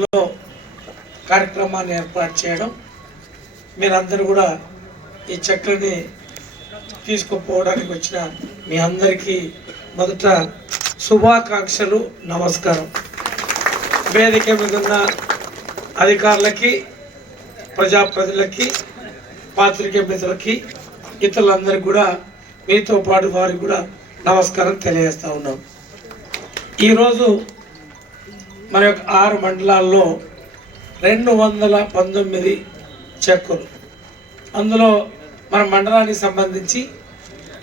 లో కార్యక్రమాన్ని ఏర్పాటు చేయడం మీరందరూ కూడా ఈ చెట్లని తీసుకుపోవడానికి వచ్చిన మీ అందరికీ మొదట శుభాకాంక్షలు నమస్కారం. వేదిక మీద ఉన్న అధికారులకి ప్రజాప్రతిలకి పాత్రికే మిత్రులకి ఇతరులందరికీ కూడా మీతో పాటు వారికి కూడా నమస్కారం తెలియజేస్తా ఉన్నాం. ఈరోజు మన యొక్క ఆరు మండలాల్లో రెండు వందల పంతొమ్మిది చెక్కులు. అందులో మన మండలానికి సంబంధించి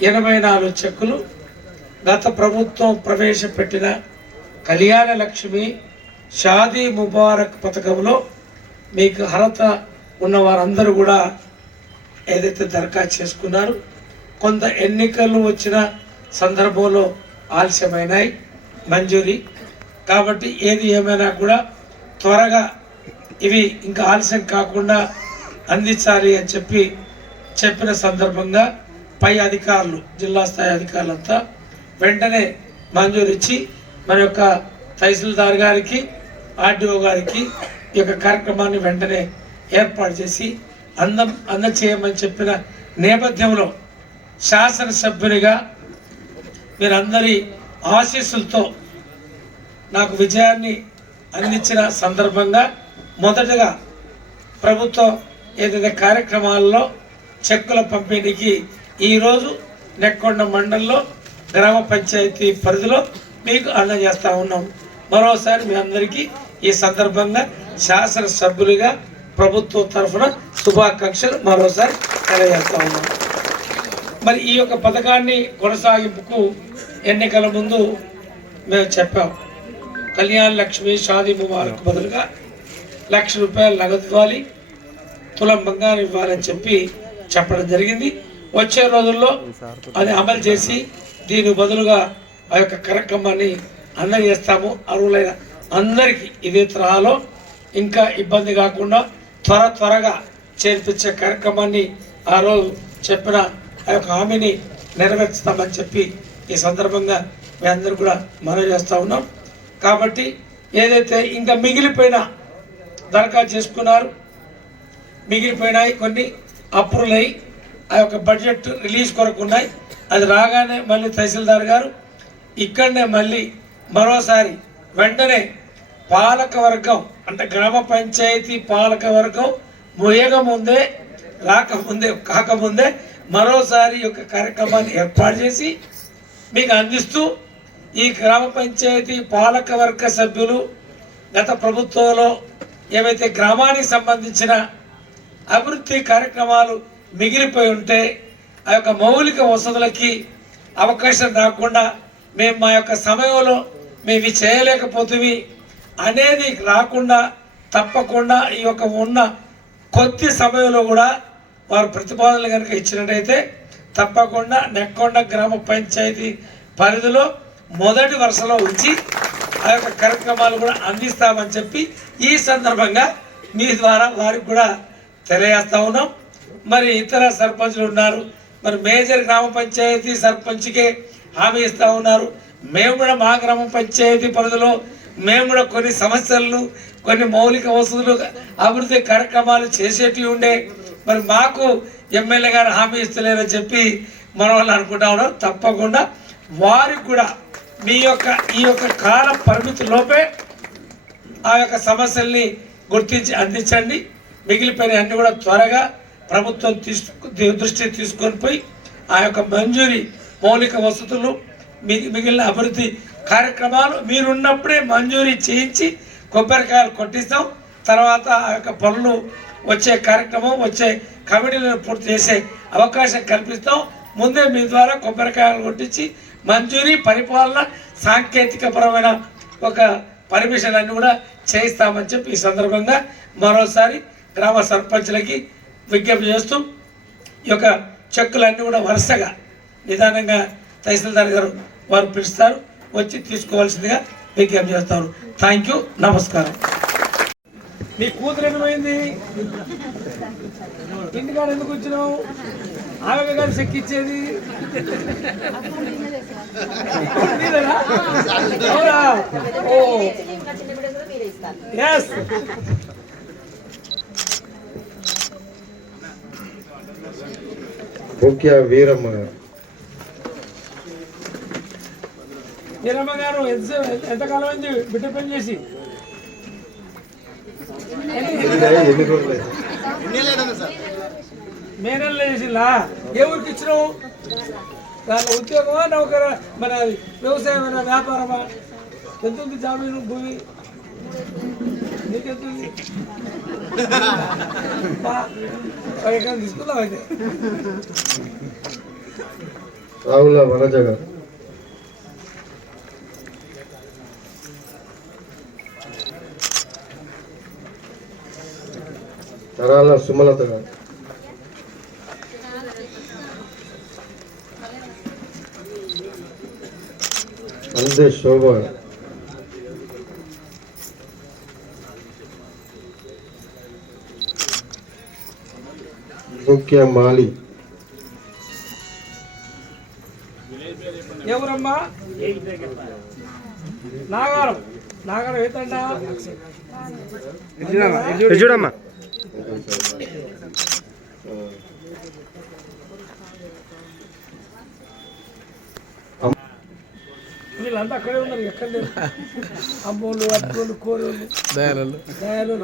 ఎనభై నాలుగు చెక్కులు గత ప్రభుత్వం ప్రవేశపెట్టిన కళ్యాణ లక్ష్మి షాదీ ముబారక్ పథకంలో మీకు అర్హత ఉన్న వారందరూ కూడా ఏదైతే దరఖాస్తు చేసుకున్నారు కొంత ఎన్నికలు వచ్చిన సందర్భంలో ఆలస్యమైనాయి. మంజూరీ కాబట్టి ఏది ఏమైనా కూడా త్వరగా ఇవి ఇంకా ఆలస్యం కాకుండా అందించాలి అని చెప్పి చెప్పిన సందర్భంగా పై అధికారులు జిల్లా స్థాయి అధికారులంతా వెంటనే మంజూరు ఇచ్చి మన యొక్క తహసీల్దార్ గారికి ఆర్డీఓ గారికి ఈ యొక్క కార్యక్రమాన్ని వెంటనే ఏర్పాటు చేసి అందం అందచేయమని చెప్పిన నేపథ్యంలో శాసనసభ్యునిగా మీరందరి ఆశీస్సులతో నాకు విజయాన్ని అందించిన సందర్భంగా మొదటగా ప్రభుత్వం ఏదైతే కార్యక్రమాల్లో చెక్కుల పంపిణీకి ఈరోజు నెక్కొండ మండలంలో గ్రామ పంచాయతీ పరిధిలో మీకు అందజేస్తా ఉన్నాం. మరోసారి మీ అందరికీ ఈ సందర్భంగా శాసనసభ్యులుగా ప్రభుత్వం తరఫున శుభాకాంక్షలు మరోసారి తెలియజేస్తా ఉన్నాం. మరి ఈ యొక్క పథకాన్ని కొనసాగింపుకు ఎన్నికల ముందు మేము చెప్పాం. కళ్యాణ్ లక్ష్మి షాదీ ముబారక్ బదులుగా లక్ష రూపాయలు నగదు ఇవ్వాలి తులం బంగారం ఇవ్వాలని చెప్పి చెప్పడం జరిగింది. వచ్చే రోజుల్లో అది అమలు చేసి దీని బదులుగా ఆ యొక్క కార్యక్రమాన్ని చేస్తాము. అర్హులైన అందరికీ ఇదే తరహాలో ఇంకా ఇబ్బంది కాకుండా త్వర త్వరగా చేర్పించే కార్యక్రమాన్ని ఆ రోజు చెప్పిన ఆ యొక్క హామీని నెరవేర్చుతామని చెప్పి ఈ సందర్భంగా మీ అందరూ కూడా మనవి చేస్తూ ఉన్నాం. కాబట్టి ఏదైతే ఇంకా మిగిలిపోయిన దరఖాస్తు చేసుకున్నారు మిగిలిపోయినాయి కొన్ని అప్రూవల్ అయ్యి ఆ యొక్క బడ్జెట్ రిలీజ్ కొరకు ఉన్నాయి. అది రాగానే మళ్ళీ తహసీల్దార్ గారు ఇక్కడనే మళ్ళీ మరోసారి వెంటనే పాలక వర్గం అంటే గ్రామ పంచాయతీ పాలక వర్గం ముయ్యకముందే రాకముందే కాకముందే మరోసారి యొక్క కార్యక్రమాన్ని ఏర్పాటు చేసి మీకు అందిస్తూ ఈ గ్రామ పంచాయతీ పాలక వర్గ సభ్యులు గత ప్రభుత్వంలో ఏవైతే గ్రామానికి సంబంధించిన అభివృద్ధి కార్యక్రమాలు మిగిలిపోయి ఉంటే ఆ యొక్క మౌలిక వసతులకి అవకాశం రాకుండా మేము మా యొక్క సమయంలో మేము ఇవి చేయలేకపోతుంది అనేది రాకుండా తప్పకుండా ఈ యొక్క ఉన్న కొద్ది సమయంలో కూడా వారు ప్రతిపాదనలు కనుక ఇచ్చినట్టయితే తప్పకుండా నెక్కొండ గ్రామ పంచాయతీ పరిధిలో మొదటి వరుసలో ఉంచి ఆ యొక్క కార్యక్రమాలు కూడా అందిస్తామని చెప్పి ఈ సందర్భంగా మీ ద్వారా వారికి కూడా తెలియజేస్తా ఉన్నాం. మరి ఇతర సర్పంచులు ఉన్నారు. మరి మేజర్ గ్రామ పంచాయతీ సర్పంచ్కే హామీ ఇస్తూ ఉన్నారు. మేము కూడా మా గ్రామ పంచాయతీ పరిధిలో మేము కూడా కొన్ని సమస్యలను కొన్ని మౌలిక వసతులు అభివృద్ధి కార్యక్రమాలు చేసేటివి ఉండే మరి మాకు ఎమ్మెల్యే గారు హామీ ఇస్తలేరని చెప్పి మన వాళ్ళు అనుకుంటా ఉన్నారు. తప్పకుండా వారికి కూడా మీ యొక్క ఈ యొక్క కాల పరిమితి లోపే ఆ యొక్క సమస్యల్ని గుర్తించి అందించండి. మిగిలిపోయిన అన్ని కూడా త్వరగా ప్రభుత్వం తీసుకు దృష్టి తీసుకొని పోయి ఆ యొక్క మంజూరి మౌలిక వసతులు మిగిలిన అభివృద్ధి కార్యక్రమాలు మీరున్నప్పుడే మంజూరీ చేయించి కొబ్బరికాయలు కొట్టిస్తాం. తర్వాత ఆ యొక్క పనులు వచ్చే కార్యక్రమం వచ్చే కమిటీలను పూర్తి చేసే అవకాశం కల్పిస్తాం. ముందే మీ ద్వారా కొబ్బరికాయలు కొట్టించి మంజూరీ పరిపాలన సాంకేతికపరమైన ఒక పర్మిషన్ అన్ని కూడా చేయిస్తామని చెప్పి ఈ సందర్భంగా మరోసారి గ్రామ సర్పంచ్లకి విజ్ఞప్తి చేస్తూ ఈ యొక్క చెక్కులన్నీ కూడా వరుసగా నిదానంగా తహసీల్దార్ గారు వారు పిలుస్తారు. వచ్చి తీసుకోవాల్సిందిగా విజ్ఞప్తి చేస్తారు. థ్యాంక్ యూ నమస్కారం. మీ కూతురు ఎన్నమైంది ఇంటికాడ ఎందుకు వచ్చినావు? ఆమె గారు చెక్కిచ్చేది ముఖ్య వీరమ్మ. వీరమ్మ గారు ఎంత ఎంతకాలం అయింది బిడ్డ పెళ్ళి చేసి? మే నెలలో చేసిందా? ఏ ఊరికి ఇచ్చినావు? దాని ఉద్యోగమా నౌకర? మన వ్యవసాయమా వ్యాపారమా? ఎంత జామీను భూమి? నీకెంత ఉంది తీసుకుందాం అయితే. రావుల వనజ గారు తరాల సుమలత గారు. అందే శోభ గారు ముఖ్య మాలి ఎవరమ్మా? నాగారం. నాగారం ఏంటంటా? చూడమ్మా. వీళ్ళంతా అక్కడే ఉన్నారు ఎక్కడ లేరు. అమ్మోళ్ళు అత్తోళ్ళు కోరోళ్ళు దయాలు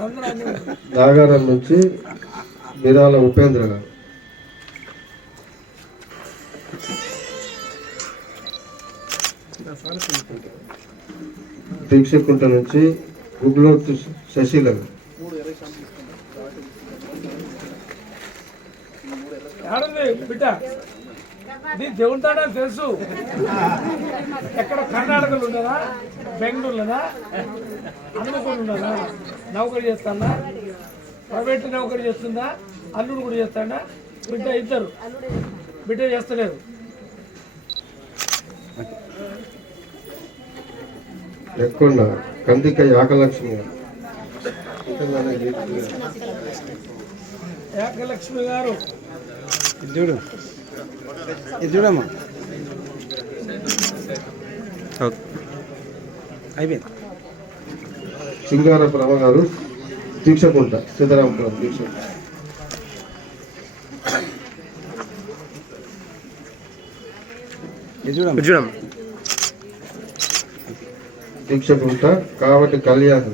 అందరూ అన్నీ ఉన్నారు. నాగారం నుంచి బిరాల ఉపేంద్ర గారు. దీక్షకుంట నుంచి గుగ్లోతు శశిల గారు ఏడుంది బిడ్డ నీ దేవుంటాడా తెలుసు. ఎక్కడ కర్ణాటకలో ఉండదా బెంగళూరులోనా? హనుమకొండ ఉండదా నౌకరీ చేస్తానా ప్రైవేట్ నౌకరీ చేస్తుందా? అల్లుడు కూడా చేస్తాడా? బిడ్డ ఇద్దరు. బిడ్డ చేస్తలేరు. ఎక్కొండ కందిక యాకలక్ష్మి గారు. ఏకలక్ష్మి గారు చూడు. ఇది చూడమ్మా. ఓకే. అయిపోయింది. సింగారపు రమ గారు దీక్షకుంట సీతారామపురం దీక్ష ఇది చూడమ్మా. ఇది చూడమ్మా. దీక్షకుంట కావటి కళ్యాణ్.